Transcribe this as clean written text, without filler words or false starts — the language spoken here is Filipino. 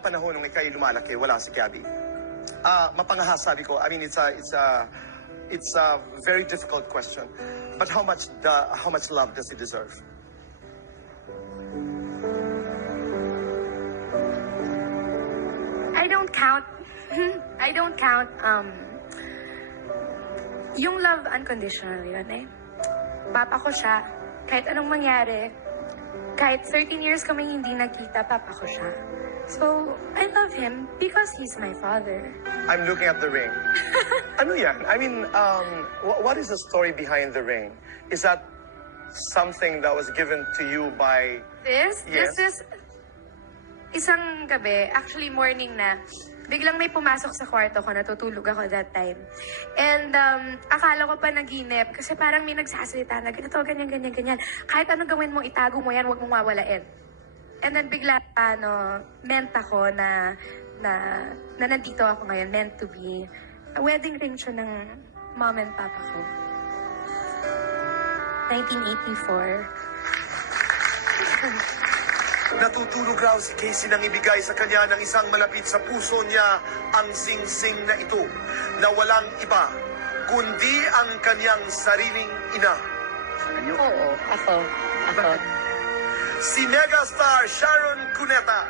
Panahon nung ikay lumalaki, wala si Gabby. Mapangahas, sabi ko. I mean, it's a very difficult question. But how much love does he deserve? I don't count. I don't count. Yung love unconditional yun eh. Papa ko siya. Kahit anong mangyari, kahit 13 years kami hindi nagkita, papa ko siya. So, I love him because he's my father. I'm looking at the ring. Ano yan? I mean, what is the story behind the ring? Is that something that was given to you by... This is isang gabi, actually morning na, biglang may pumasok sa kwarto ko, natutulog ako that time. And akala ko pa naginip kasi parang may nagsasalita na ganito, ganyan, ganyan, ganyan. Kahit anong gawin mo, itago mo yan, huwag mong wawalain. And then bigla, meant ako na nandito ako ngayon, meant to be. A wedding ring siya ng mom and papa ko. 1984. Natutulog raw si Casey nang ibigay sa kanya ng isang malapit sa puso niya ang sing-sing na ito na walang iba kundi ang kanyang sariling ina. Oo, ako. Si megastar Sharon Cuneta.